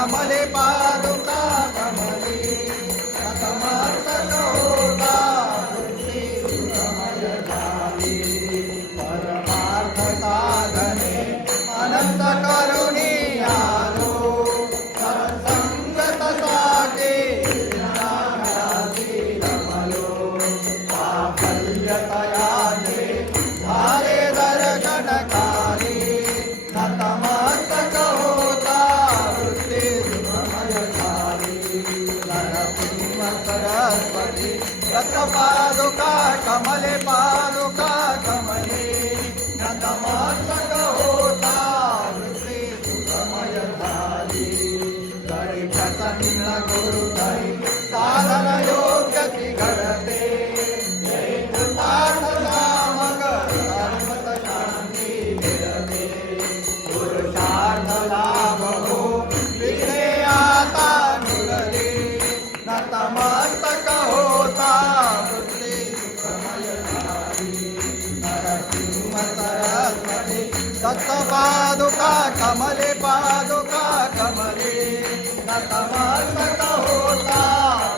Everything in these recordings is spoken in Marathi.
कमले पादुका कमले नतमस्तक होता वृत्ती सुखमय झाली परमार्थ साधने अनंत करुणी आलो सत्संगत साके रमलो साफल्यतयाचे झाले दर्शन काली नतमस्तक होता वृत्ती सुखमय झाली नरसिंह सरस्वती रत्नपादुका कमले पादुका कमले नतमस्तक होता वृत्ती सुखमय झाली गडी प्रसन्न गुरुदरी साधन योग्य ती घडते मग हनुमत शांती मिळते पुरुषार्थ लाभ हो विघ्ने आता निघाले नतमस्तक होता वृत्ती सुखमय झाली नरसिंह सरस्वती दत्तपादुका कमले पादुका कमले नतमस्तक होता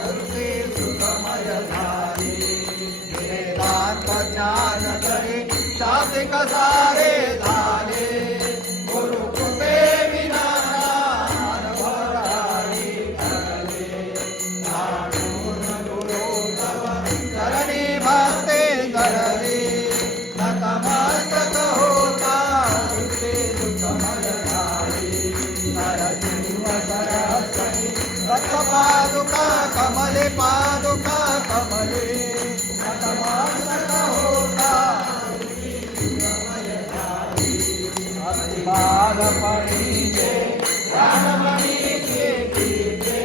वृत्ती सुखमय झाली वेदांत ज्ञान धरे शास्त्रिक सारे झाले गुरुकृपे विना भरारी ठरले पूर्ण गुरुजव चरणी भक्ते धरले नतमस्तक होता वृत्ती सुखमय झाली नरसिंह सरस्वती दत्तपादुका कमले पादुका कमले नतमस्तक होता वृत्ती सुखमय झाली अतिबालपणीचे प्राणमणीचे कीर्ते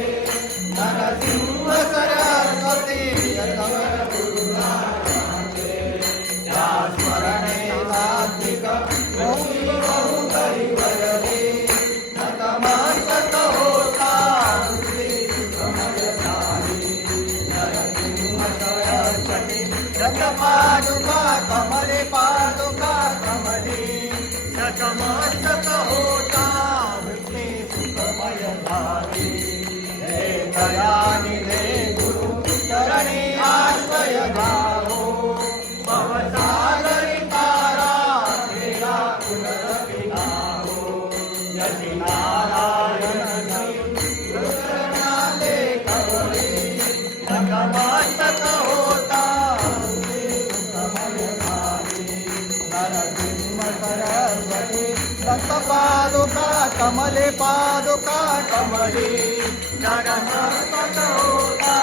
नरसिंह सरस्वती यतवर गुरुनाथाचे या स्मरणे सात्विक भोगी बहुतरी वरदे नतमस्तक होता वृत्ती सुखमय झाली नरसिंह सरस्वती रत्नपादुका कमले पादुका कमले नतमस्तक होता वृत्ती सुखमय झाली हे दयानिधे गुरु चरणी आश्रय घालो भवसागरी तारा तेरा पुनरपिनाहो यति नारायण रुद्रनाले कवळे नतमस्तक होता वृत्ती सुखमय झाली नरसिंह सरस्वती दत्तपादुका कमले पादुका कमले नतमस्तक होता